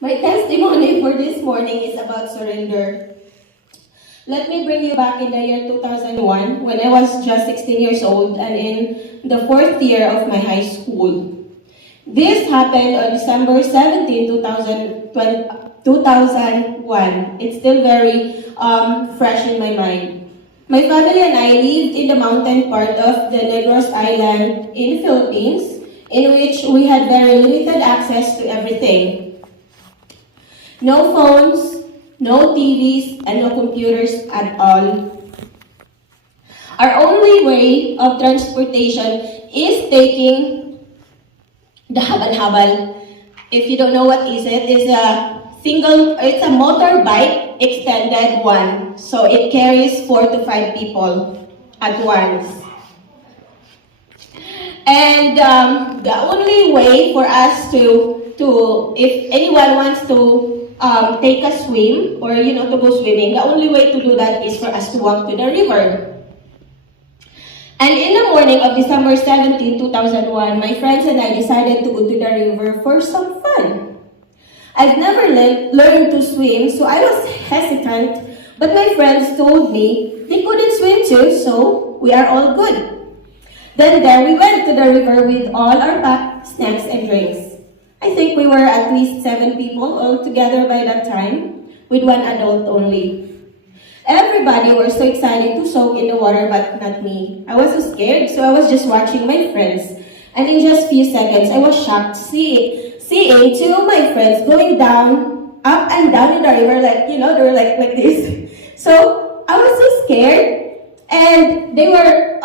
My testimony for this morning is about surrender. Let me bring you back in the year 2001 when I was just 16 years old and in the fourth year of my high school. This happened on December 17, 2001. It's still very fresh in my mind. My family and I lived in the mountain part of the Negros Island in the Philippines, in which we had very limited access to everything. No phones, no TVs, and no computers at all. Our only way of transportation is taking the habal-habal. If you don't know what is it, it's a motorbike extended one. So it carries 4 to 5 people at once. And the only way for us if anyone wants to take a swim or to go swimming, the only way to do that is for us to walk to the river. And in the morning of December 17, 2001, my friends and I decided to go to the river for some fun. I've never learned to swim, so I was hesitant, but my friends told me they couldn't swim too, so we are all good. Then there we went to the river with all our packed snacks and drinks. I think we were at least 7 people all together by that time, with 1 adult only. Everybody were so excited to soak in the water, but not me. I was so scared, so I was just watching my friends. And in just few seconds, I was shocked seeing 2 of my friends going down, up and down in the river, they were like this. So I was so scared, and they were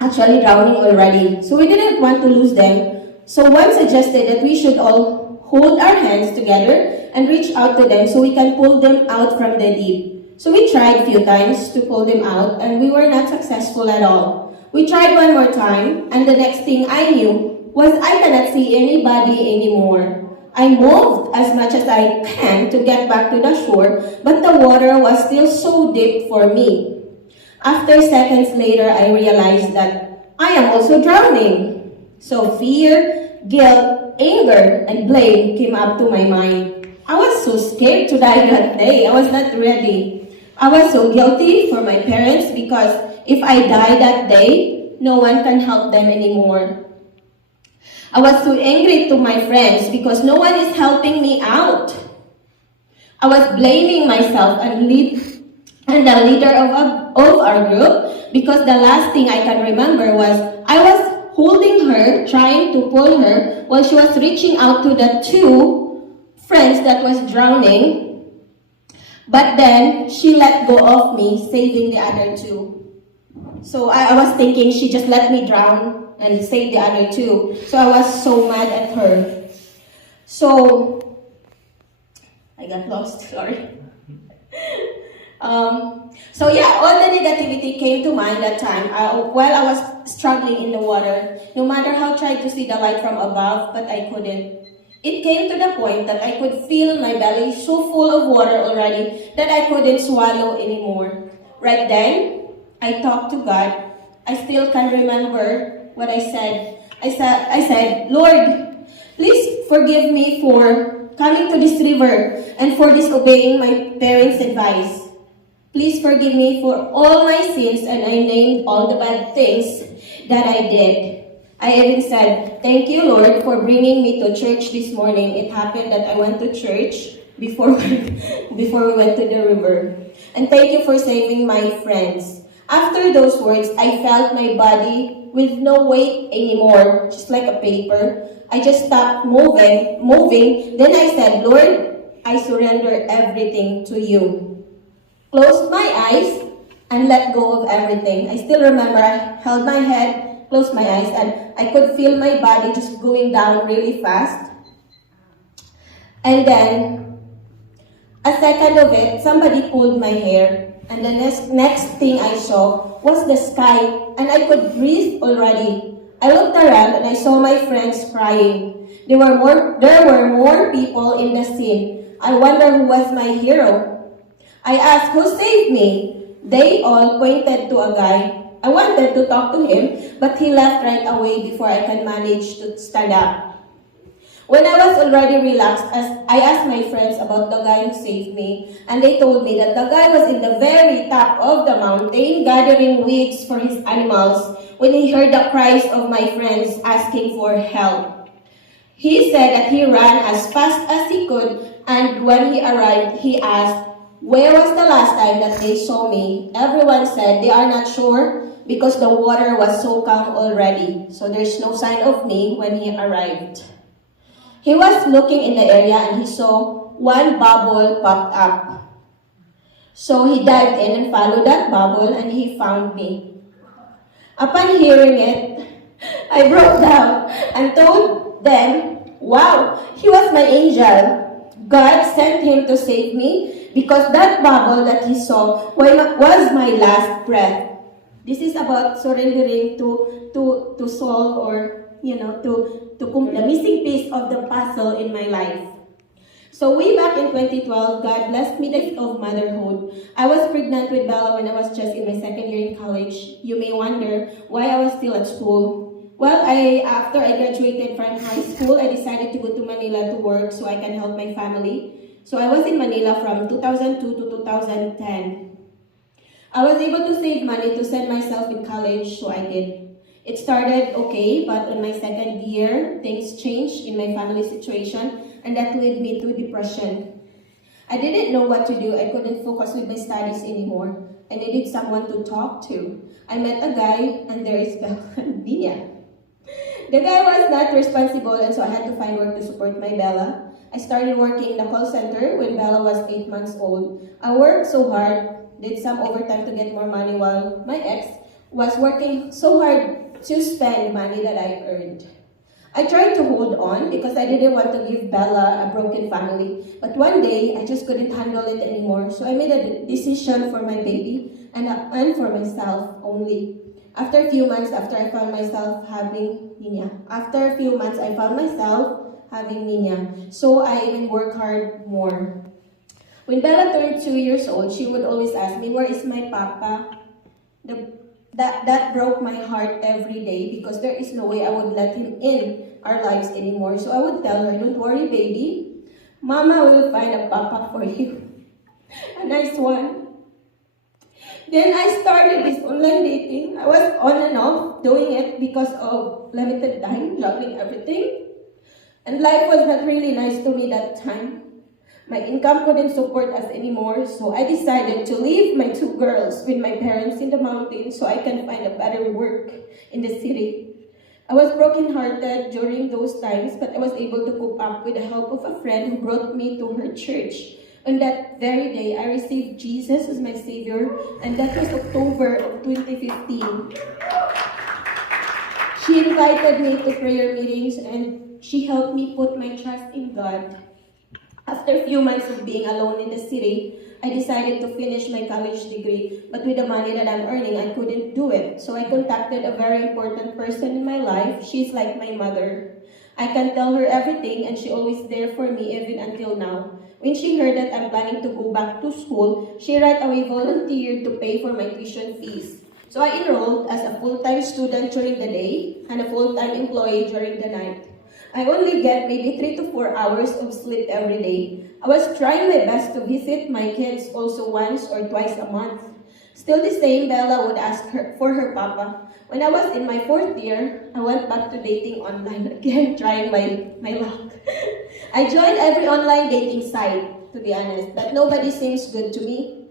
actually drowning already. So we didn't want to lose them. So one suggested that we should all hold our hands together and reach out to them so we can pull them out from the deep. So we tried a few times to pull them out, and we were not successful at all. We tried one more time, and the next thing I knew was I cannot see anybody anymore. I moved as much as I can to get back to the shore, but the water was still so deep for me. After seconds later, I realized that I am also drowning. So fear, guilt, anger, and blame came up to my mind. I was so scared to die that day. I was not ready. I was so guilty for my parents because if I die that day, no one can help them anymore. I was so angry to my friends because no one is helping me out. I was blaming myself and the leader of our group because the last thing I can remember was I was holding her, trying to pull her while she was reaching out to the 2 friends that was drowning. But then she let go of me, saving the other 2. So I was thinking she just let me drown and save the other 2. So I was so mad at her. So I got lost, sorry. So yeah, all the negativity came to mind that time while I was struggling in the water. No matter how I tried to see the light from above, but I couldn't. It came to the point that I could feel my belly so full of water already that I couldn't swallow anymore. Right then, I talked to God. I still can remember what I said. I said, Lord, please forgive me for coming to this river and for disobeying my parents' advice. Please forgive me for all my sins, and I named all the bad things that I did. I even said, thank you, Lord, for bringing me to church this morning. It happened that I went to church before we went to the river. And thank you for saving my friends. After those words, I felt my body with no weight anymore, just like a paper. I just stopped moving. Then I said, Lord, I surrender everything to you. Closed my eyes and let go of everything. I still remember I held my head, closed my eyes, and I could feel my body just going down really fast. And then, a second of it, somebody pulled my hair. And the next thing I saw was the sky, and I could breathe already. I looked around and I saw my friends crying. There were more people in the scene. I wonder who was my hero. I asked, who saved me? They all pointed to a guy. I wanted to talk to him, but he left right away before I could manage to stand up. When I was already relaxed, as I asked my friends about the guy who saved me, and they told me that the guy was in the very top of the mountain gathering weeds for his animals when he heard the cries of my friends asking for help. He said that he ran as fast as he could, and when he arrived, he asked, "Where was the last time that they saw me?" Everyone said they are not sure because the water was so calm already, so there's no sign of me when he arrived. He was looking in the area and he saw one bubble popped up. So he dived in and followed that bubble and he found me. Upon hearing it, I broke down and told them, wow, he was my angel. God sent him to save me because that bubble that he saw was my last breath. This is about surrendering to solve or, to complete the missing piece of the puzzle in my life. So way back in 2012, God blessed me the gift of motherhood. I was pregnant with Bella when I was just in my second year in college. You may wonder why I was still at school. Well, after I graduated from high school, I decided to go to Manila to work so I can help my family. So I was in Manila from 2002 to 2010. I was able to save money to send myself in college, so I did. It started okay, but in my second year, things changed in my family situation, and that led me to depression. I didn't know what to do. I couldn't focus with my studies anymore. I needed someone to talk to. I met a guy, and there is Bella and Nia. The guy was not responsible, and so I had to find work to support my Bella. I started working in the call center when Bella was 8 months old. I worked so hard, did some overtime to get more money while my ex was working so hard to spend money that I earned. I tried to hold on because I didn't want to give Bella a broken family. But one day, I just couldn't handle it anymore. So I made a decision for my baby and for myself only. After a few months, I found myself having Nina. So I even work hard more. When Bella turned 2 years old, she would always ask me, "Where is my papa?" That broke my heart every day because there is no way I would let him in our lives anymore. So I would tell her, "Don't worry, baby. Mama will find a papa for you." A nice one. Then I started this online dating. I was on and off doing it because of limited time, juggling everything. And life was not really nice to me that time. My income couldn't support us anymore, so I decided to leave my 2 girls with my parents in the mountains so I can find a better work in the city. I was brokenhearted during those times, but I was able to cope up with the help of a friend who brought me to her church. On that very day, I received Jesus as my Savior, and that was October of 2015. She invited me to prayer meetings, and she helped me put my trust in God. After a few months of being alone in the city, I decided to finish my college degree, but with the money that I'm earning, I couldn't do it. So I contacted a very important person in my life. She's like my mother. I can tell her everything, and she's always there for me even until now. When she heard that I'm planning to go back to school, she right away volunteered to pay for my tuition fees. So I enrolled as a full-time student during the day and a full-time employee during the night. I only get maybe 3 to 4 hours of sleep every day. I was trying my best to visit my kids also once or twice a month. Still the same, Bella would ask her for her papa. When I was in my 4th year, I went back to dating online again, trying my luck. I joined every online dating site, to be honest, but nobody seems good to me.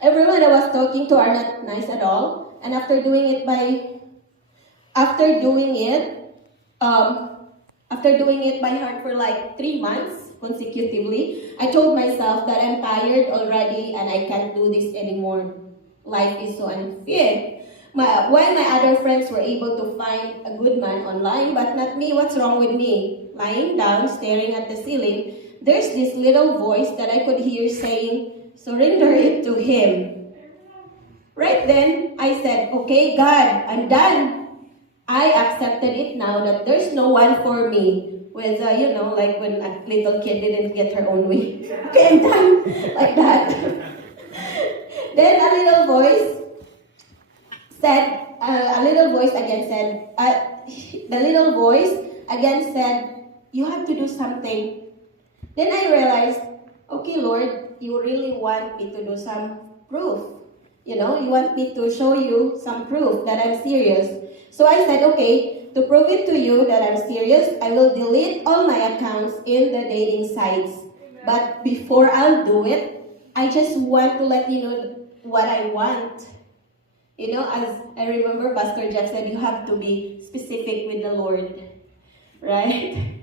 Everyone I was talking to are not nice at all, and after doing it by heart for like 3 months consecutively, I told myself that I'm tired already and I can't do this anymore. Life is so unfair. While my other friends were able to find a good man online, but not me, what's wrong with me? Lying down, staring at the ceiling, there's this little voice that I could hear saying, "Surrender it to Him." Right then, I said, "Okay, God, I'm done." I accepted it now that there's no one for me. With, like when a little kid didn't get her own way. Okay, I'm done. Like that. Then a little voice again said, you have to do something. Then I realized, okay, Lord, you really want me to do some proof. You know, you want me to show you some proof that I'm serious. So I said, okay, to prove it to you that I'm serious, I will delete all my accounts in the dating sites. But before I'll do it, I just want to let you know what I want. You know, as I remember Pastor Jeff said, you have to be specific with the Lord. Right?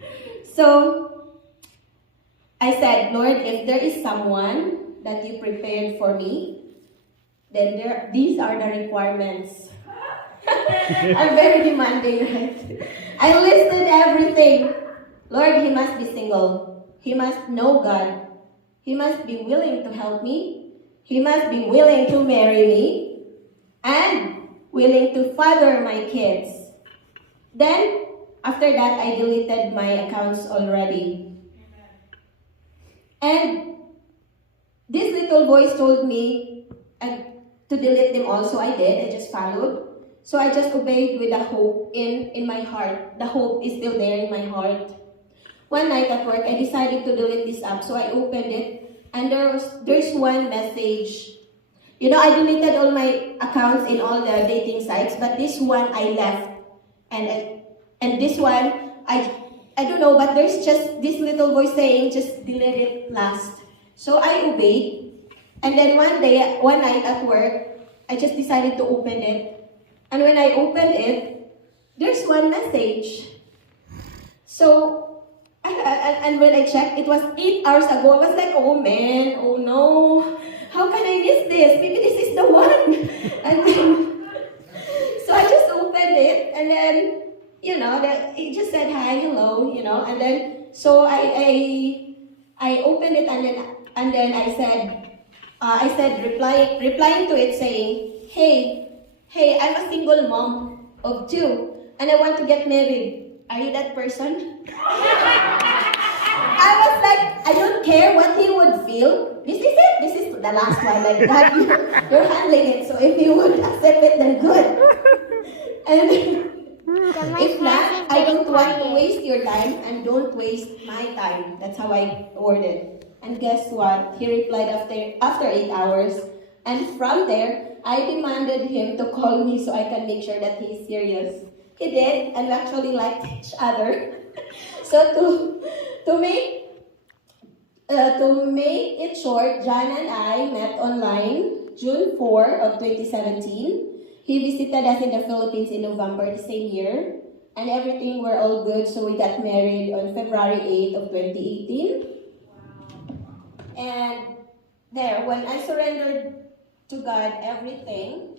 So, I said, Lord, if there is someone that you prepared for me, then these are the requirements. I'm very demanding, right? I listed everything. Lord, he must be single. He must know God. He must be willing to help me. He must be willing to marry me. And willing to father my kids. Then, after that, I deleted my accounts already. And this little voice told me to delete them also. I did. I just followed. So I just obeyed with the hope in my heart. The hope is still there in my heart. One night at work, I decided to delete this app. So I opened it, and there's one message. You know, I deleted all my accounts in all the dating sites, but this one I left. And this one, I don't know, but there's just this little voice saying, just delete it last. So I obeyed. And then one night at work, I just decided to open it. And when I opened it, there's one message. So, and when I checked, it was 8 hours ago. I was like, oh man, oh no. How can I miss this? Maybe this is the one. And then, so I just opened it, and then, you know, it just said hi, hello, you know, and then, so I opened it, and then I said, replying to it saying, hey, I'm a single mom of 2, and I want to get married. Are you that person? I was like, I don't care what he would feel. This is it. This is the last one. Like that, you're handling it. So if you would accept it, then good. And if not, I don't want to waste your time, and don't waste my time. That's how I worded. And guess what? He replied after 8 hours. And from there, I demanded him to call me so I can make sure that he's serious. He did, and we actually liked each other. So to make it short, John and I met online June 4 of 2017. He visited us in the Philippines in November the same year, and everything were all good, so we got married on February 8 of 2018. Wow. And there, when I surrendered to God everything,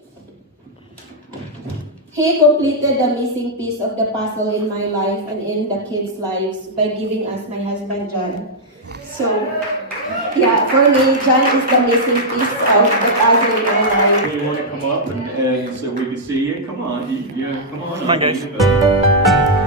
He completed the missing piece of the puzzle in my life and in the kids' lives by giving us my husband, John. So, yeah, for me, John is the missing piece of the puzzle in my life. You want to come up and so we can see you? Come on, come on. Come on, guys.